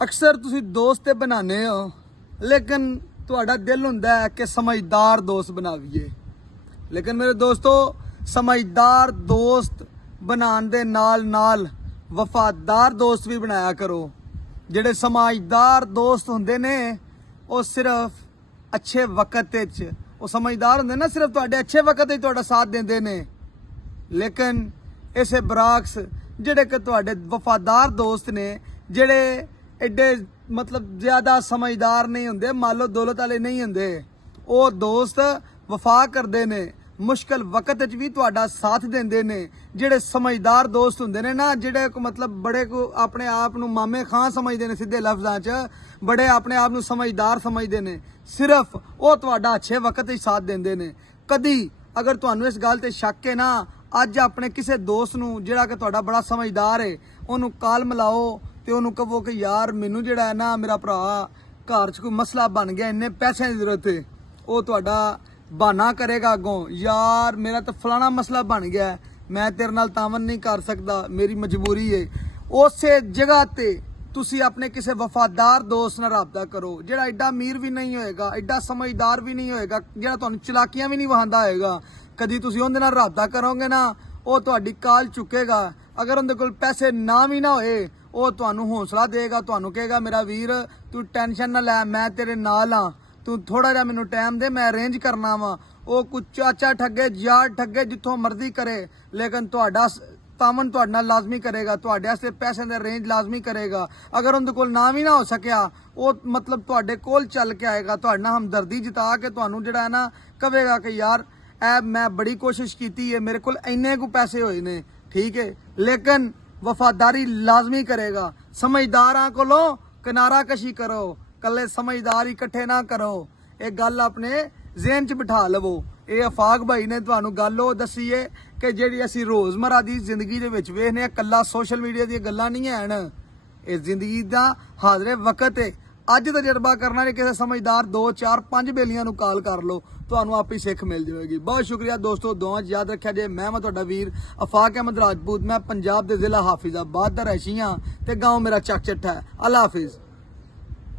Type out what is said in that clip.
अक्सर तुसी दोस्त ते बनाने हो लेकिन तुहाडा दिल हुंदा है कि समझदार दोस्त बनावीए। लेकिन मेरे दोस्तों, समझदार दोस्त बनाने दे नाल नाल वफादार दोस्त भी बनाया करो। जेड़े समझदार दोस्त हुंदे ने वो सिर्फ अच्छे वक्त च वो समझदार हुंदे ना, सिर्फ तुहाडे अच्छे वक्त च तुहाडा साथ देंदे ने। लेकिन इसे बराक्स जेड़े कि तुहाडे वफादार दोस्त ने, जेड़े एडे मतलब ज्यादा समझदार नहीं हुंदे, मालो दौलत वाले नहीं हुंदे, वो दोस्त वफा करदे ने, मुश्किल वक्त च भी तुहाडा साथ देंदे ने। जेड़े समझदार दोस्त हुंदे ने ना, जेड़े को मतलब बड़े को अपने आप नू मामे खां समझदे ने, सीधे लफ्जां च बड़े अपने आप नू समझदार समझदे ने, सिर्फ वो तुहाडा अच्छे वक्त च साथ देंदे ने। कदी अगर तुहानू इस गल ते शक है ना, अज अपने किसी दोस्त नू जेड़ा कि तुहाडा बड़ा समझदार है, ओनू काल मिलाओ ते ओनू कहो कि यार मैनू जेड़ा है ना, मेरा भरा घर च कोई मसला बन गया, इन्ने पैसे की जरूरत है। वो तुहाडा बहाना करेगा अगों, यार मेरा तो फलाना मसला बन गया है, मैं तेरे नाल तावन नहीं कर सकता, मेरी मजबूरी है। उसे जगह ते तुसी अपने किसी वफादार दोस्त नाल राबता करो, जेड़ा एडा अमीर भी नहीं होएगा, एडा समझदार भी नहीं होएगा, जेड़ा तुहानू चलाकियां भी नहीं वहांदा होएगा। कदी तुसी उहदे नाल राबता करोगे ना, वो तुहाडी काल चुकेगा। अगर उहदे कोल पैसे ना भी ना होए, वो तुहानू हौसला देगा, तुहानू कहेगा मेरा वीर तू टेंशन ना लै, मैं तेरे नाल हाँ, तू थोड़ा जा मैनू टाइम दे, मैं अरेंज करना वा। वो कुछ चाचा ठगे, यार ठगे, जिथों मर्जी करे, लेकिन तुहाडा तावन तुहाडे नाल लाजमी करेगा, तुहाडे वास्ते पैसे दे अरेंज लाजमी करेगा। अगर उहदे कोल ना भी ना हो सकिया, वो मतलब तुहाडे कोल चल के आएगा, तुहाडे नाल हमदर्दी जता के तुहानू जेड़ा है ना कहेगा कि यार ऐ मैं बड़ी कोशिश की है, मेरे को इन्ने को पैसे होए ने, ठीक है, लेकिन वफादारी लाजमी करेगा। समझदारां कोलों किनारा कशी करो, कल्ले समझदार इकट्ठे ना करो। एक गल अपने ज़हन च बिठा लवो। ये अफाक भाई ने तुहानू गल वो दसी है कि जेड़ी असी रोजमर्रा दी जिंदगी दे विच वेखने, कल्ला सोशल मीडिया दी गल्लां नहीं हैन, इस जिंदगी दा हाजरे वक्त है। अज तजर्बा करना है, किसी समझदार 2 4 5 बेलियां नू कॉल कर लो, तुहानू आप ही सिख मिल जाएगी। बहुत शुक्रिया दोस्तों, दुआं च याद रखा जे। मैं तुहाडा वीर अफाक अहमद राजपूत, मैं पंजाब दे जिला हाफिजाबाद दा रैशी हां ते गांव मेरा चक चट्ठा है। अल्लाह हाफिज।